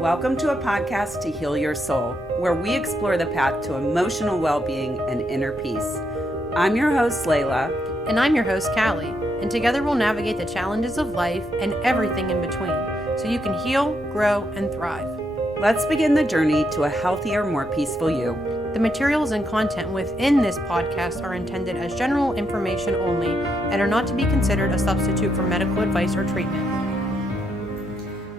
Welcome to a podcast to heal your soul, where we explore the path to emotional well-being and inner peace. I'm your host, Lela. And I'm your host, Calli. And together we'll navigate the challenges of life and everything in between, so you can heal, grow, and thrive. Let's begin the journey to a healthier, more peaceful you. The materials and content within this podcast are intended as general information only and are not to be considered a substitute for medical advice or treatment.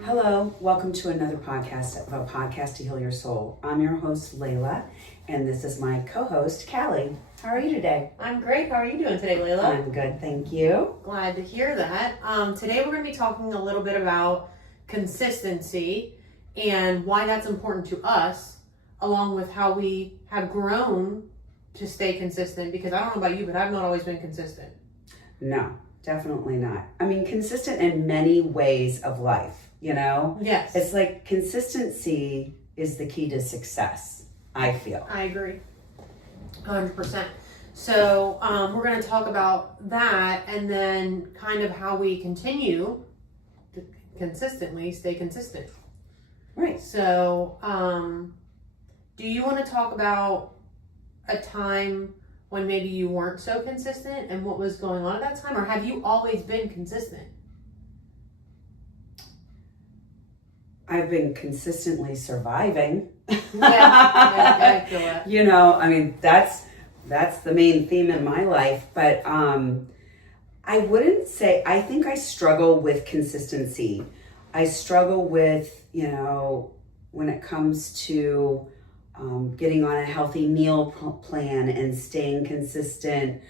Hello, welcome to another podcast of A Podcast to Heal Your Soul. I'm your host, Lela, and this is my co-host, Calli. How are you today? I'm great. How are you doing today, Lela? I'm good, thank you. Glad to hear that. Today we're going to be talking a little bit about consistency and why that's important to us, along with how we have grown to stay consistent, because I don't know about you, but I've not always been consistent. No, definitely not. I mean, consistent in many ways of life, you know? Yes. It's like consistency is the key to success, I feel. I agree. 100%. So we're going to talk about that and then kind of how we continue to consistently stay consistent. Right. So do you want to talk about a time when maybe you weren't so consistent and what was going on at that time? Or have you always been consistent? I've been consistently surviving. Yeah, I feel that. You know, I mean, that's the main theme in my life. But I wouldn't say, I think I struggle with consistency. I struggle with, you know, when it comes to getting on a healthy meal plan and staying consistent,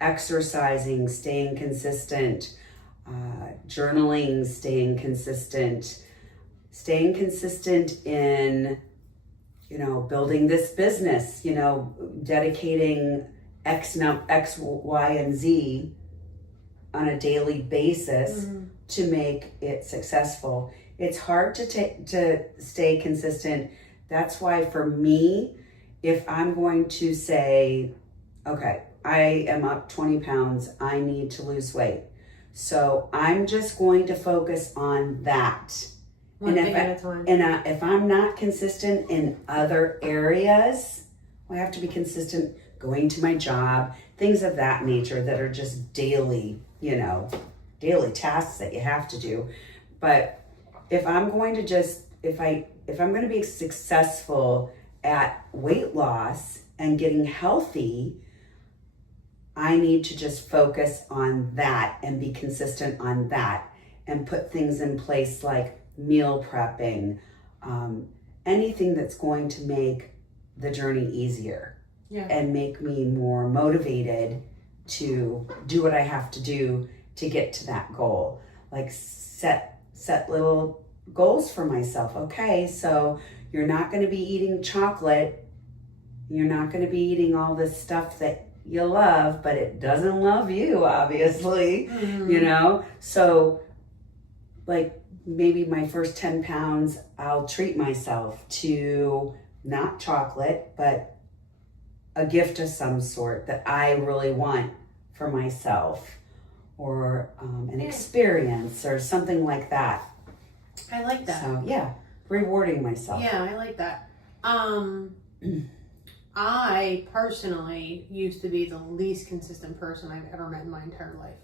exercising, staying consistent, journaling, staying consistent in, you know, building this business, you know, dedicating X, Y, and Z on a daily basis to make it successul. It's hard to stay consistent. That's why for me, if I'm going to say, okay, I am up 20 pounds, I need to lose weight. So I'm just going to focus on that. One thing at a time. And if I'm not consistent in other areas, I have to be consistent going to my job, things of that nature that are just daily, you know, daily tasks that you have to do. But if I'm going to if I'm going to be successful at weight loss and getting healthy, I need to just focus on that and be consistent on that and put things in place like meal prepping, anything that's going to make the journey easier and make me more motivated to do what I have to do to get to that goal. Like set little goals for myself. Okay, so you're not going to be eating chocolate. You're not going to be eating all this stuff that you love, but it doesn't love you, obviously, you know? So like maybe my first 10 pounds, I'll treat myself to not chocolate, but a gift of some sort that I really want for myself, or an experience or something like that. I like that. So yeah, rewarding myself. Yeah, I like that. I personally used to be the least consistent person I've ever met in my entire life.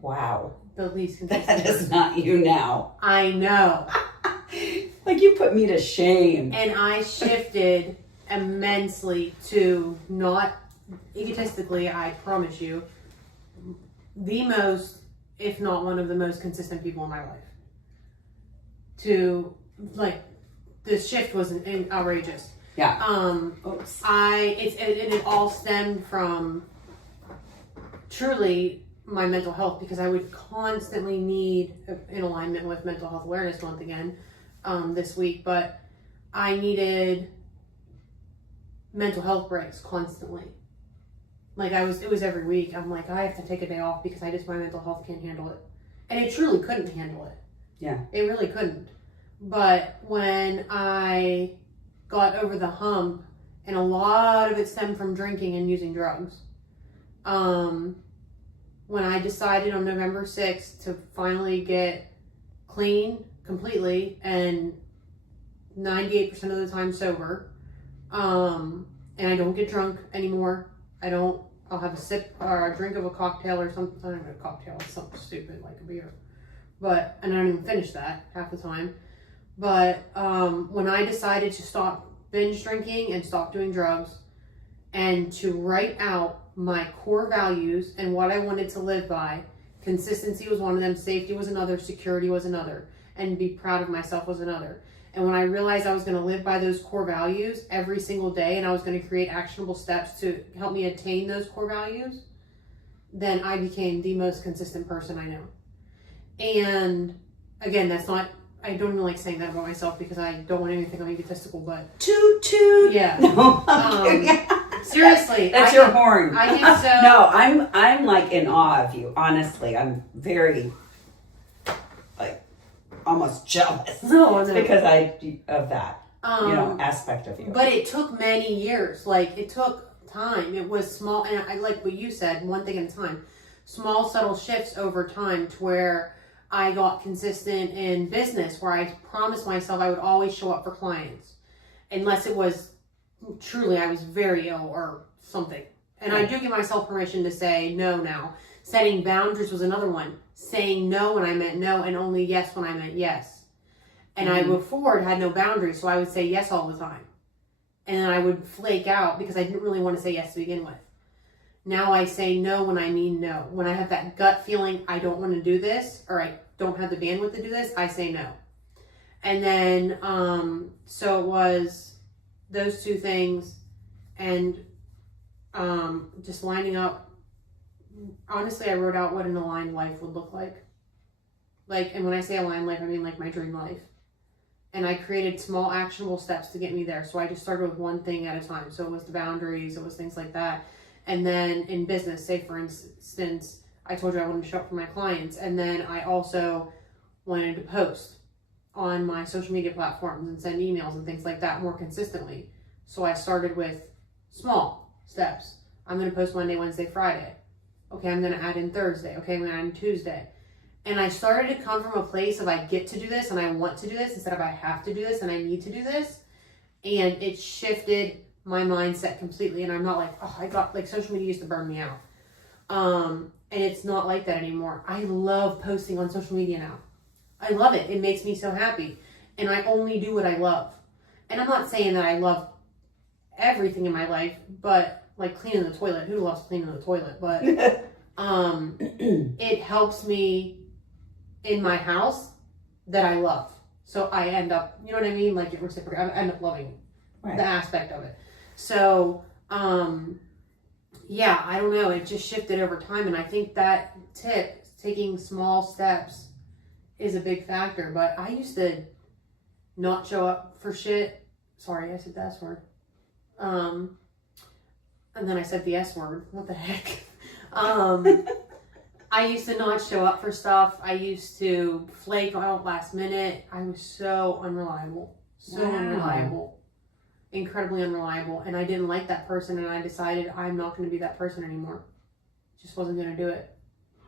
Wow. The least consistent. That is not you now. I know. Like you put me to shame. And I shifted immensely to not, egotistically, I promise you, the most, if not one of the most consistent people in my life. To, like, the shift was outrageous. Yeah. It all stemmed from truly my mental health, because I would constantly need, in alignment with Mental Health Awareness Month again, this week, but I needed mental health breaks constantly. Like it was every week. I'm like, I have to take a day off because my mental health can't handle it. And it truly couldn't handle it. Yeah. It really couldn't. But when I got over the hump, and a lot of it stemmed from drinking and using drugs, when I decided on November 6th to finally get clean completely and 98% of the time sober. And I don't get drunk anymore. I'll have a sip or a drink of a cocktail or something. I don't know, a cocktail, it's something stupid like a beer. And I don't even finish that half the time. But when I decided to stop binge drinking and stop doing drugs and to write out my core values and what I wanted to live by, consistency was one of them, safety was another, security was another, and be proud of myself was another. And when I realized I was going to live by those core values every single day and I was going to create actionable steps to help me attain those core values, then I became the most consistent person I know. And again, I don't even like saying that about myself because I don't want anything to think I'm egotistical, but toot toot. Yeah. No, seriously. That's your horn. I think so. No, I'm like in awe of you. Honestly, I'm very like almost jealous. No. Because of that aspect of you. But it took many years. Like it took time. It was small, and I like what you said. One thing at a time. Small, subtle shifts over time to where I got consistent in business, where I promised myself I would always show up for clients, unless it was truly I was very ill or something. And I do give myself permission to say no now. Setting boundaries was another one. Saying no when I meant no and only yes when I meant yes. And I before had no boundaries, so I would say yes all the time. And then I would flake out because I didn't really want to say yes to begin with. Now I say no when I mean no. When I have that gut feeling I don't want to do this or I don't have the bandwidth to do this, I say no. And then, so it was those two things and just lining up. Honestly, I wrote out what an aligned life would look like. And when I say aligned life, I mean like my dream life. And I created small actionable steps to get me there. So I just started with one thing at a time. So it was the boundaries, it was things like that. And then in business, say for instance, I told you I wanted to show up for my clients. And then I also wanted to post on my social media platforms and send emails and things like that more consistently. So I started with small steps. I'm going to post Monday, Wednesday, Friday. Okay, I'm going to add in Thursday. Okay, I'm going to add in Tuesday. And I started to come from a place of I get to do this and I want to do this instead of I have to do this and I need to do this. And it shifted my mindset completely. And I'm not like, oh, I got like social media used to burn me out. And it's not like that anymore. I love posting on social media now. I love it. It makes me so happy. And I only do what I love. And I'm not saying that I love everything in my life, but like cleaning the toilet. Who loves cleaning the toilet? But it helps me in my house that I love. So I end up, you know what I mean? Like it reciprocates. I end up loving the aspect of it. So, yeah, I don't know. It just shifted over time. And I think that tip, taking small steps, is a big factor. But I used to not show up for shit. Sorry, I said the S word. And then I said the S word. What the heck? I used to not show up for stuff. I used to flake out last minute. I was so unreliable. Unreliable. Incredibly unreliable. And I didn't like that person. And I decided I'm not going to be that person anymore. Just wasn't going to do it.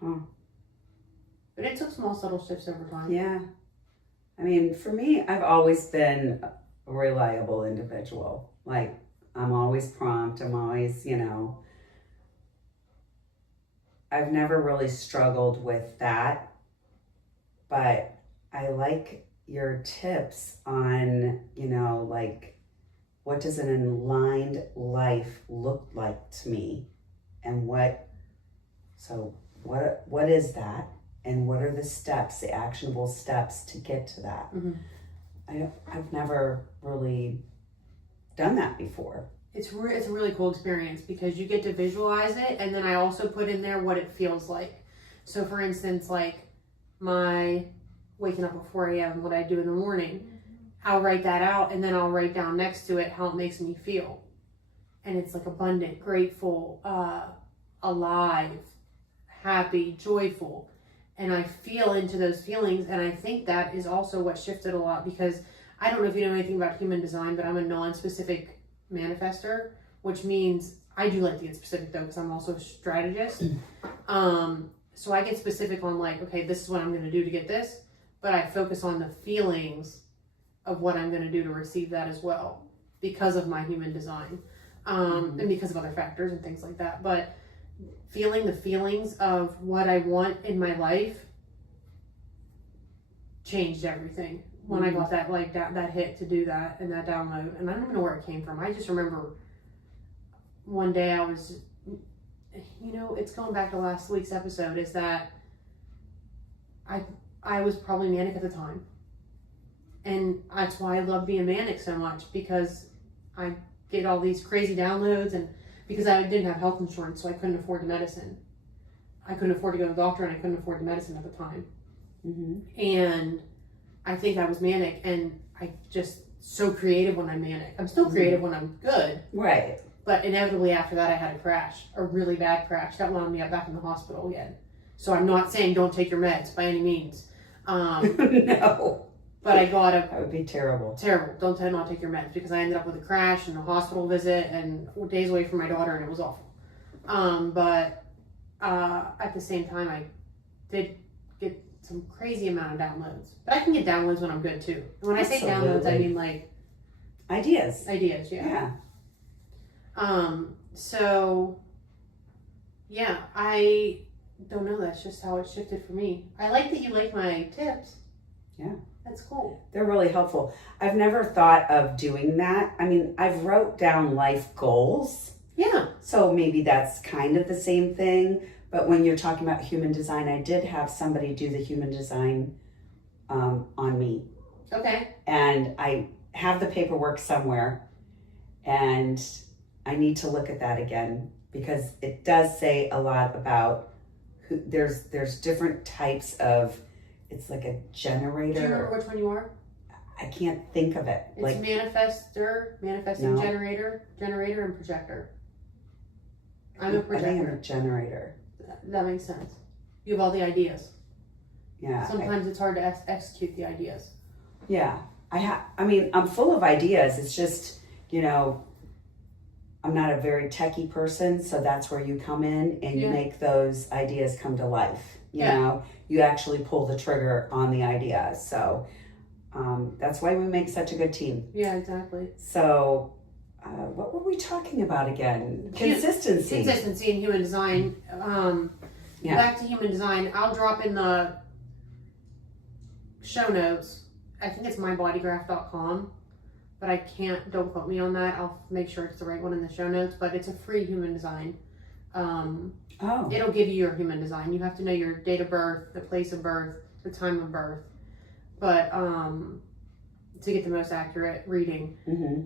But it took small, subtle shifts over time. Yeah. I mean, for me, I've always been a reliable individual. Like, I'm always prompt. I'm always, I've never really struggled with that. But I like your tips on, like, what does an aligned life look like to me? And what is that? And what are the steps, the actionable steps to get to that? Mm-hmm. I've never really done that before. It's a really cool experience because you get to visualize it, and then I also put in there what it feels like. So for instance, like my waking up at 4 a.m., what I do in the morning, I'll write that out, and then I'll write down next to it how it makes me feel. And it's like abundant, grateful, alive, happy, joyful. And I feel into those feelings, and I think that is also what shifted a lot because I don't know if you know anything about human design, but I'm a non-specific manifester, which means I do like to get specific though because I'm also a strategist. So I get specific on like, okay, this is what I'm going to do to get this, but I focus on the feelings of what I'm going to do to receive that as well because of my human design, and because of other factors and things like that. But feeling the feelings of what I want in my life changed everything when I got that that hit to do that and that download. And I don't even know where it came from. I just remember one day I was, it's going back to last week's episode, is that I was probably manic at the time. And that's why I love being manic so much, because I get all these crazy downloads, and because I didn't have health insurance, so I couldn't afford the medicine. I couldn't afford to go to the doctor, and I couldn't afford the medicine at the time. And I think I was manic, and I just so creative when I'm manic. I'm still creative when I'm good. Right. But inevitably after that, I had a crash, a really bad crash that wound me up back in the hospital again. So I'm not saying don't take your meds by any means. No. But I got That would be terrible. Terrible. Don't not take your meds, because I ended up with a crash and a hospital visit and days away from my daughter, and it was awful. But at the same time, I did get some crazy amount of downloads. But I can get downloads when I'm good too. And when I say downloads, I mean like ideas. Yeah. So yeah, I don't know. That's just how it shifted for me. I like that you like my tips. Yeah. That's cool. They're really helpful. I've never thought of doing that. I mean, I've wrote down life goals. Yeah. So maybe that's kind of the same thing. But when you're talking about human design, I did have somebody do the human design on me. Okay. And I have the paperwork somewhere, and I need to look at that again, because it does say a lot about there's different types of, it's like a generator. Do you remember which one you are? I can't think of it. It's manifesting No. generator, and projector. I'm a I think I'm a projector. generator. That makes sense. You have all the ideas. Yeah. Sometimes it's hard to execute the ideas. Yeah. I mean, I'm full of ideas. It's just, I'm not a very techie person, so that's where you come in and you make those ideas come to life. You know, you actually pull the trigger on the idea. So that's why we make such a good team. Yeah, exactly. So what were we talking about again? Consistency. Consistency in human design. Back to human design. I'll drop in the show notes. I think it's mybodygraph.com, but I don't quote me on that. I'll make sure it's the right one in the show notes, but it's a free human design. It'll give you your human design. You have to know your date of birth, the place of birth, the time of birth, but to get the most accurate reading.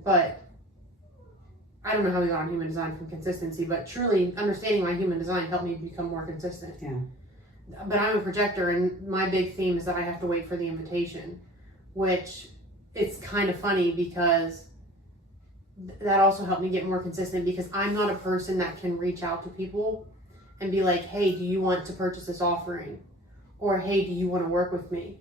But I don't know how we got on human design from consistency, but truly understanding my human design helped me become more consistent. Yeah. But I'm a projector, and my big theme is that I have to wait for the invitation, which it's kind of funny because that also helped me get more consistent, because I'm not a person that can reach out to people and be like, hey, do you want to purchase this offering? Or, hey, do you want to work with me?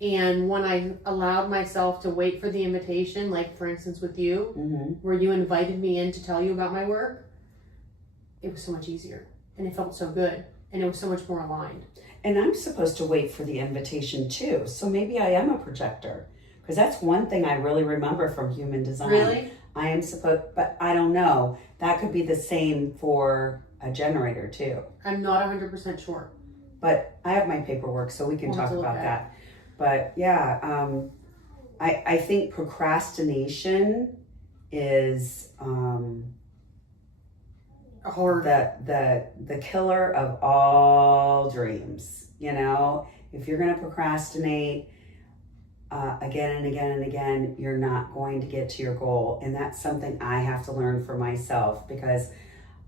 And when I allowed myself to wait for the invitation, like for instance with you, where you invited me in to tell you about my work, it was so much easier, and it felt so good, and it was so much more aligned. And I'm supposed to wait for the invitation too. So maybe I am a projector, because that's one thing I really remember from human design. Really? I am supposed, but I don't know. That could be the same for a generator too. I'm not 100% sure. But I have my paperwork, so we can talk about that. But yeah, I think procrastination is the killer of all dreams. If you're going to procrastinate again and again and again, you're not going to get to your goal. And that's something I have to learn for myself, because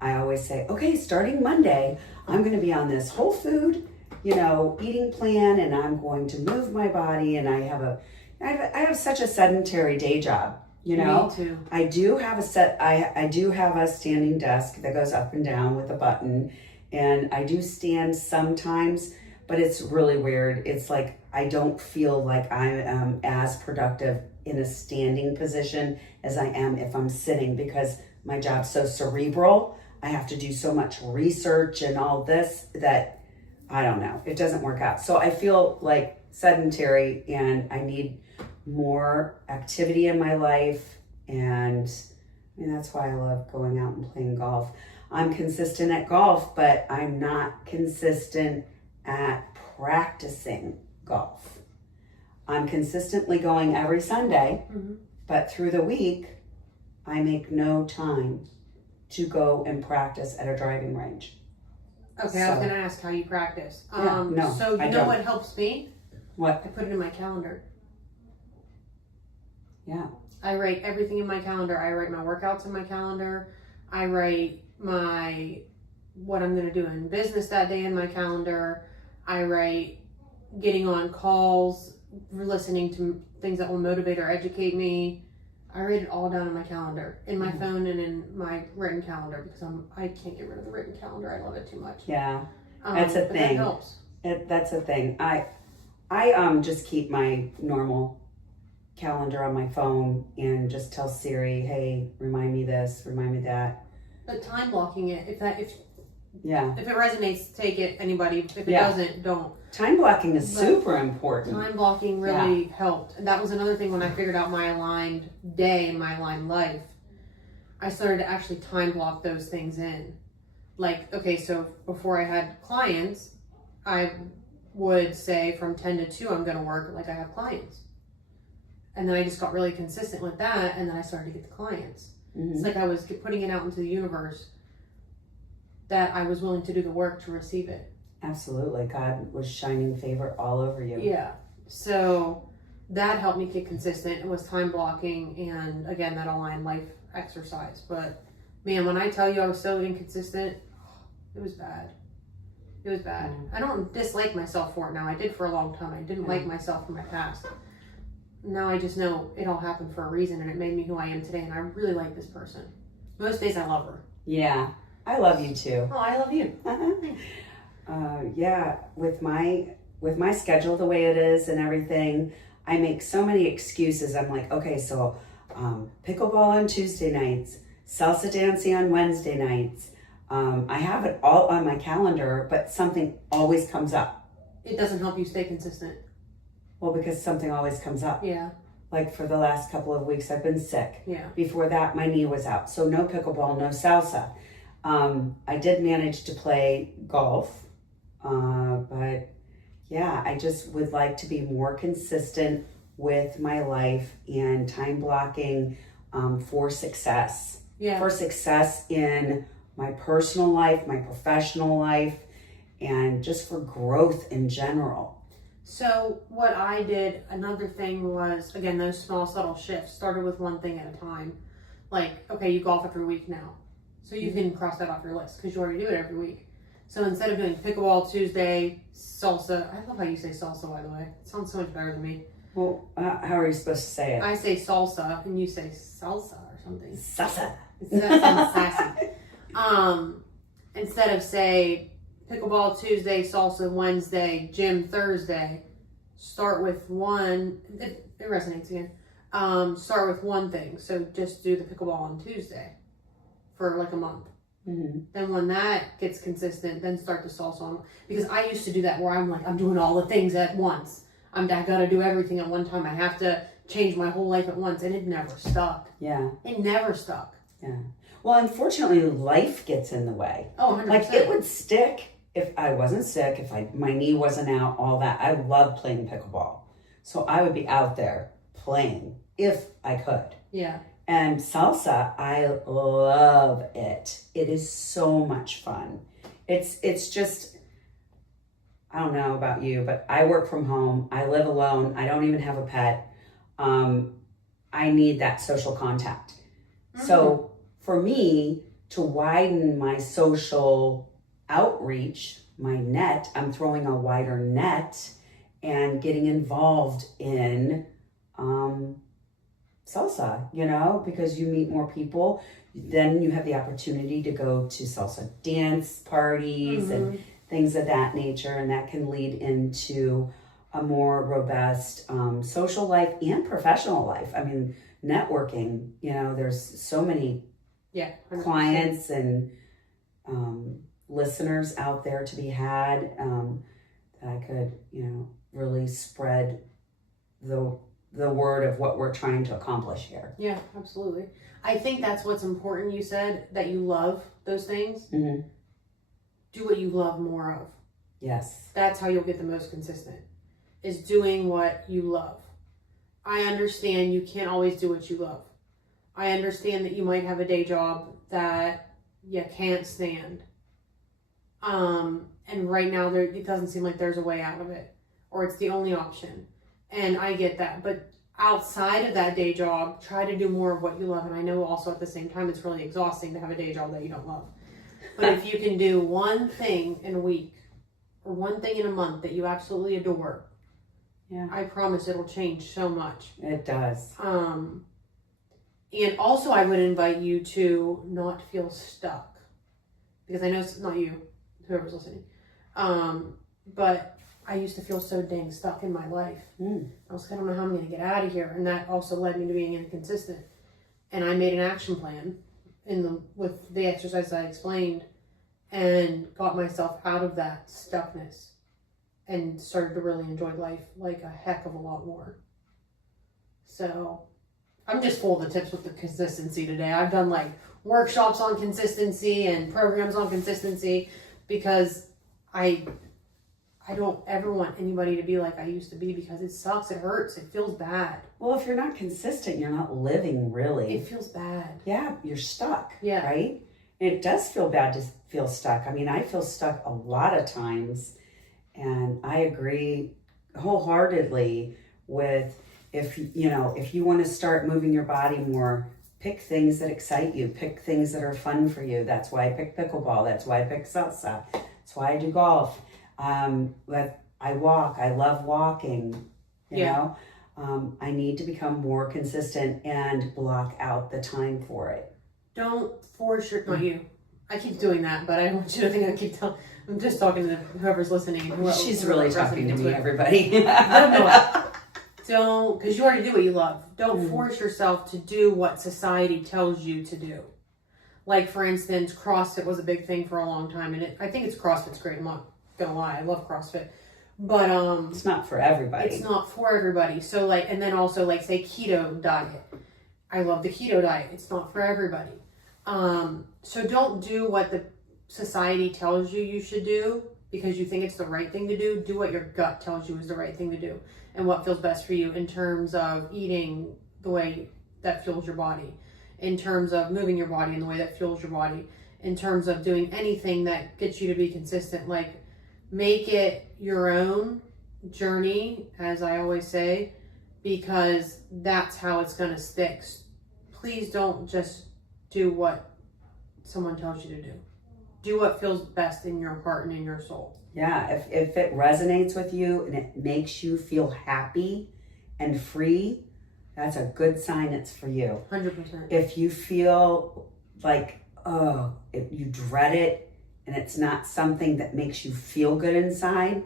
I always say, okay, starting Monday, I'm going to be on this whole food eating plan, and I'm going to move my body. And I have such a sedentary day job, Me too. I do have I do have a standing desk that goes up and down with a button, and I do stand sometimes, but it's really weird. It's like, I don't feel like I am as productive in a standing position as I am if I'm sitting, because my job's so cerebral. I have to do so much research and all this that I don't know. It doesn't work out. So I feel like sedentary and I need more activity in my life. And I mean, that's why I love going out and playing golf. I'm consistent at golf, but I'm not consistent at practicing golf. I'm consistently going every Sunday, but through the week, I make no time to go and practice at a driving range. Okay, I was going to ask how you practice. No, so I you know don't. what helps me? What? I put it in my calendar. Yeah. I write everything in my calendar. I write my workouts in my calendar. I write what I'm going to do in business that day in my calendar. I write getting on calls, listening to things that will motivate or educate me. I write it all down in my calendar, in my phone and in my written calendar, because I can't get rid of the written calendar. I love it too much. Yeah, that's a but thing. That helps. That's a thing. I just keep my normal calendar on my phone and just tell Siri, hey, remind me this, remind me that. But time blocking it, if it resonates, take it. Anybody, if it doesn't, don't. Time blocking is super important. Time blocking really helped. And that was another thing when I figured out my aligned day and my aligned life. I started to actually time block those things in. Like, okay, so before I had clients, I would say from 10 to 2, I'm going to work like I have clients. And then I just got really consistent with that. And then I started to get the clients. It's like I was putting it out into the universe that I was willing to do the work to receive it. Absolutely. God was shining favor all over you. Yeah. So that helped me get consistent. It was time blocking and, again, that aligned life exercise. But, man, when I tell you I was so inconsistent, it was bad. It was bad. I don't dislike myself for it now. I did for a long time. I didn't like myself in my past. Now I just know it all happened for a reason and it made me who I am today. And I really like this person. Most days I love her. Yeah. I love you too. Oh, I love you. With my schedule the way it is and everything, I make so many excuses. I'm like, okay, so pickleball on Tuesday nights, salsa dancing on Wednesday nights. I have it all on my calendar, but something always comes up. It doesn't help you stay consistent. Well, because something always comes up. Yeah. Like for the last couple of weeks, I've been sick. Yeah. Before that, my knee was out. So no pickleball, no salsa. I did manage to play golf, but yeah, I just would like to be more consistent with my life and time blocking for success. Yeah. For success in my personal life, my professional life, and just for growth in general. So what I did, another thing was, again, those small subtle shifts, started with one thing at a time. Like, okay, you golf every week now. So you can cross that off your list because you already do it every week. So instead of doing pickleball Tuesday, salsa, I love how you say salsa, by the way. It sounds so much better than me. Well, how are you supposed to say it? I say salsa and you say salsa or something. Salsa. That sounds sassy. Instead of say pickleball Tuesday, salsa Wednesday, gym Thursday, start with one. It resonates again. Start with one thing. So just do the pickleball on Tuesday for like a month. Then when that gets consistent, then start the salsa on. Because I used to do that where I'm doing all the things at once. I gotta do everything at one time. I have to change my whole life at once, and it never stuck. Yeah. It never stuck. Yeah. Well, unfortunately, life gets in the way. Oh, 100%. Like it would stick if I wasn't sick, if my knee wasn't out, all that. I love playing pickleball, so I would be out there playing if I could. Yeah. And salsa, I love it. It is so much fun. It's just, I don't know about you, but I work from home. I live alone. I don't even have a pet. I need that social contact. So for me to widen my social outreach, my net, I'm throwing a wider net and getting involved in salsa, because you meet more people. Then you have the opportunity to go to salsa dance parties and things of that nature, and that can lead into a more robust social life and professional life. I mean, networking, there's so many 100%. Clients and listeners out there to be had that I could, really spread the word of what we're trying to accomplish here. Yeah, absolutely. I think that's what's important. You said that you love those things. Mm-hmm. Do what you love more of. Yes. That's how you'll get the most consistent, is doing what you love. I understand you can't always do what you love. I understand that you might have a day job that you can't stand. And right now it doesn't seem like there's a way out of it, or it's the only option. And I get that. But outside of that day job, try to do more of what you love. And I know also at the same time, it's really exhausting to have a day job that you don't love. But if you can do one thing in a week or one thing in a month that you absolutely adore, yeah, I promise it'll change so much. It does. And also I would invite you to not feel stuck, because I know it's not you, whoever's listening. But I used to feel so dang stuck in my life. I was like, I don't know how I'm going to get out of here. And that also led me to being inconsistent. And I made an action plan with the exercise I explained, and got myself out of that stuckness and started to really enjoy life like a heck of a lot more. So I'm just full of the tips with the consistency today. I've done like workshops on consistency and programs on consistency, because I don't ever want anybody to be like I used to be, because it sucks. It hurts. It feels bad. Well, if you're not consistent, you're not living, really. It feels bad. Yeah, you're stuck. Yeah. Right? And it does feel bad to feel stuck. I mean, I feel stuck a lot of times. And I agree wholeheartedly with, if you want to start moving your body more, pick things that excite you. Pick things that are fun for you. That's why I pick pickleball. That's why I pick salsa. That's why I do golf. But I walk. I love walking. You know, I need to become more consistent and block out the time for it. Don't force not you. I keep doing that, but I don't want you to think I'm just talking to whoever's listening. She's really talking to me, everybody. No. Don't, because you already do what you love. Don't force yourself to do what society tells you to do. Like, for instance, CrossFit was a big thing for a long time, and I think CrossFit's great. I'm not gonna lie, I love CrossFit, but it's not for everybody. It's not for everybody. So like, and then also like, say keto diet. I love the keto diet. It's not for everybody. So don't do what the society tells you should do because you think it's the right thing to do. Do what your gut tells you is the right thing to do, and what feels best for you in terms of eating the way that fuels your body, in terms of moving your body in the way that fuels your body, in terms of doing anything that gets you to be consistent. Like, make it your own journey, as I always say, because that's how it's going to stick. Please don't just do what someone tells you to do. Do what feels best in your heart and in your soul. Yeah, if it resonates with you and it makes you feel happy and free, that's a good sign it's for you. 100%. If you feel like, you dread it and it's not something that makes you feel good inside,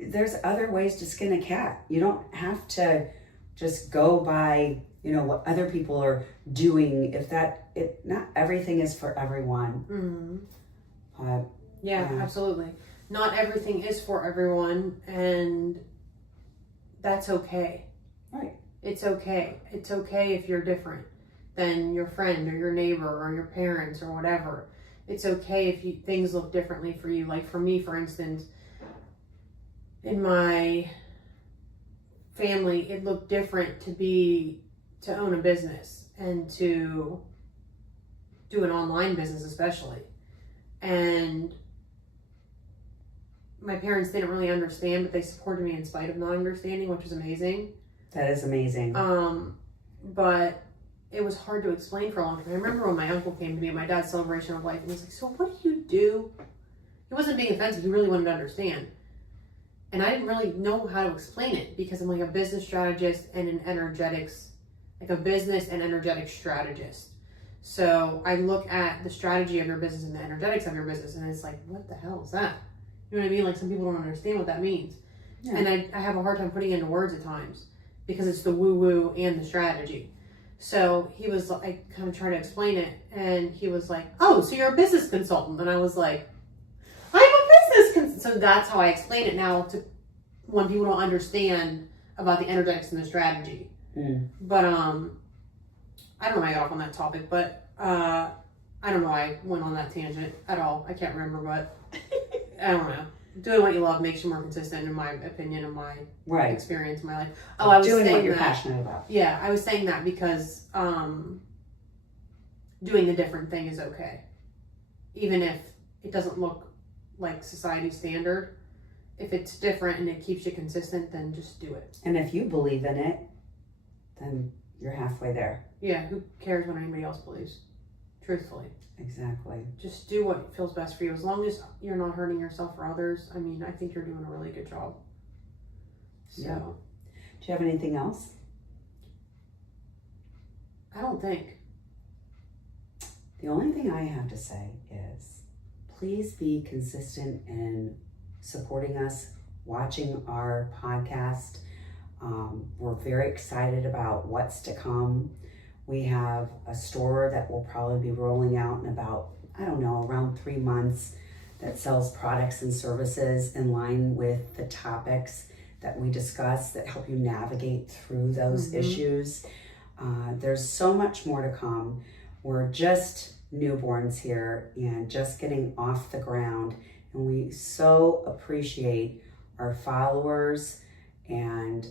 there's other ways to skin a cat. You don't have to just go by, what other people are doing. Not everything is for everyone. Yeah, absolutely. Not everything is for everyone, and that's okay. Right. It's okay. It's okay if you're different than your friend or your neighbor or your parents or whatever. It's okay if things look differently for you. Like for me, for instance, in my family, it looked different to own a business and to do an online business especially. And my parents didn't really understand, but they supported me in spite of not understanding, which was amazing. That is amazing. But it was hard to explain for a long time. I remember when my uncle came to me at my dad's celebration of life, and he's like, "So what do you do?" He wasn't being offensive. He really wanted to understand. And I didn't really know how to explain it because I'm like a business strategist and a business and energetic strategist. So I look at the strategy of your business and the energetics of your business, and it's like, what the hell is that? You know what I mean? Like, some people don't understand what that means. Yeah. And I have a hard time putting it into words at times because it's the woo-woo and the strategy. So he was like, I kind of tried to explain it, and he was like, "Oh, so you're a business consultant?" And I was like, "I'm a business consultant." So that's how I explain it now to when people don't understand about the energetics and the strategy. But I don't know why I got off on that topic, but I don't know why I went on that tangent at all. I can't remember, but I don't know. Doing what you love makes you more consistent, in my opinion, in my experience in my life. Oh, I was doing saying what you're that, passionate about. Yeah, I was saying that because doing the different thing is okay, even if it doesn't look like society standard. If it's different and it keeps you consistent, then just do it. And if you believe in it, then you're halfway there. Yeah, who cares what anybody else believes? Truthfully. Exactly. Just do what feels best for you. As long as you're not hurting yourself or others, I mean, I think you're doing a really good job. So. Yeah. Do you have anything else? I don't think. The only thing I have to say is please be consistent in supporting us, watching our podcast. We're very excited about what's to come. We have a store that will probably be rolling out in about, I don't know, around 3 months that sells products and services in line with the topics that we discuss that help you navigate through those issues. There's so much more to come. We're just newborns here and just getting off the ground. And we so appreciate our followers and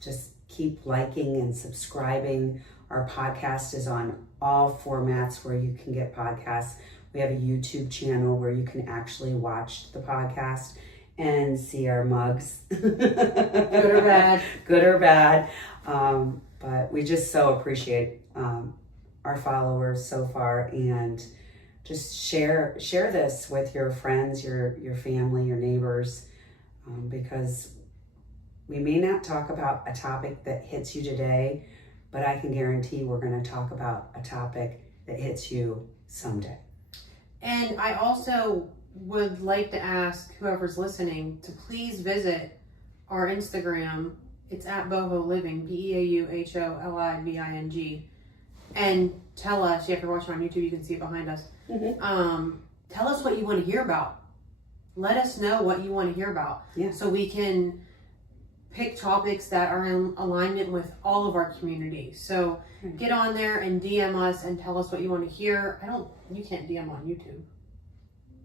just keep liking and subscribing. Our podcast is on all formats where you can get podcasts. We have a YouTube channel where you can actually watch the podcast and see our mugs. Good or bad. Good or bad. But we just so appreciate our followers so far, and just share this with your friends, your family, your neighbors, because we may not talk about a topic that hits you today, but I can guarantee we're going to talk about a topic that hits you someday. And I also would like to ask whoever's listening to please visit our Instagram. It's at Beau-Ho Living, BeauHoliving, and tell us, if you're watching on YouTube, you can see it behind us. Tell us what you want to hear about. Let us know what you want to hear about. Yeah. So we can pick topics that are in alignment with all of our community. So get on there and DM us and tell us what you want to hear. You can't DM on YouTube.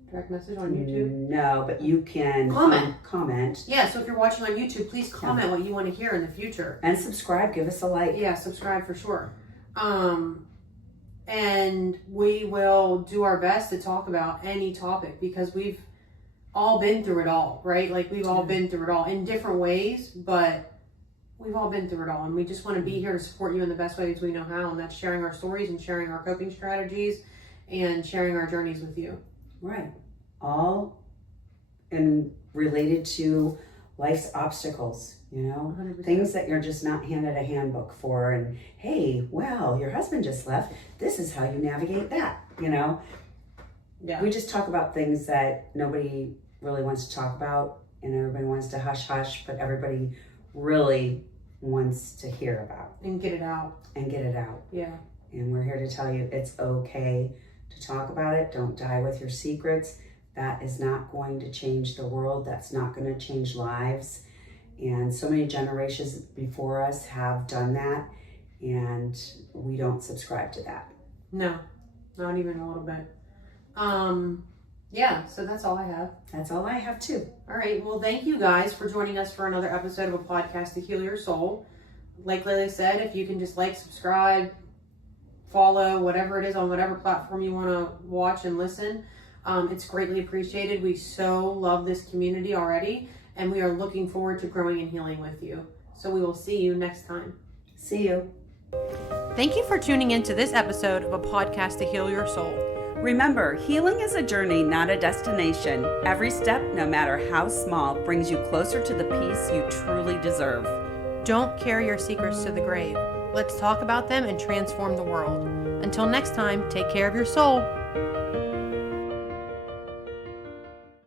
Direct message on YouTube? No, but you can comment. Yeah, so if you're watching on YouTube, please comment what you want to hear in the future. And subscribe, give us a like. Yeah, subscribe for sure. And we will do our best to talk about any topic because we've all been through it all, right? Like we've all been through it all in different ways, but we've all been through it all. And we just want to be here to support you in the best ways we know how. And that's sharing our stories and sharing our coping strategies and sharing our journeys with you. Right. All and related to life's obstacles, 100%. Things that you're just not handed a handbook for. And hey, well, your husband just left. This is how you navigate that, Yeah. We just talk about things that nobody really wants to talk about and everybody wants to hush hush, but everybody really wants to hear about. And get it out. Yeah. And we're here to tell you it's okay to talk about it. Don't die with your secrets. That is not going to change the world. That's not going to change lives. And so many generations before us have done that, and we don't subscribe to that. No, not even a little bit. So that's all I have. That's all I have too. All right. Well, thank you guys for joining us for another episode of a podcast to heal your soul. Like Lela said, if you can just like, subscribe, follow, whatever it is on whatever platform you want to watch and listen. It's greatly appreciated. We so love this community already, and we are looking forward to growing and healing with you. So we will see you next time. See you. Thank you for tuning into this episode of a podcast to heal your soul. Remember, healing is a journey, not a destination. Every step, no matter how small, brings you closer to the peace you truly deserve. Don't carry your secrets to the grave. Let's talk about them and transform the world. Until next time, take care of your soul.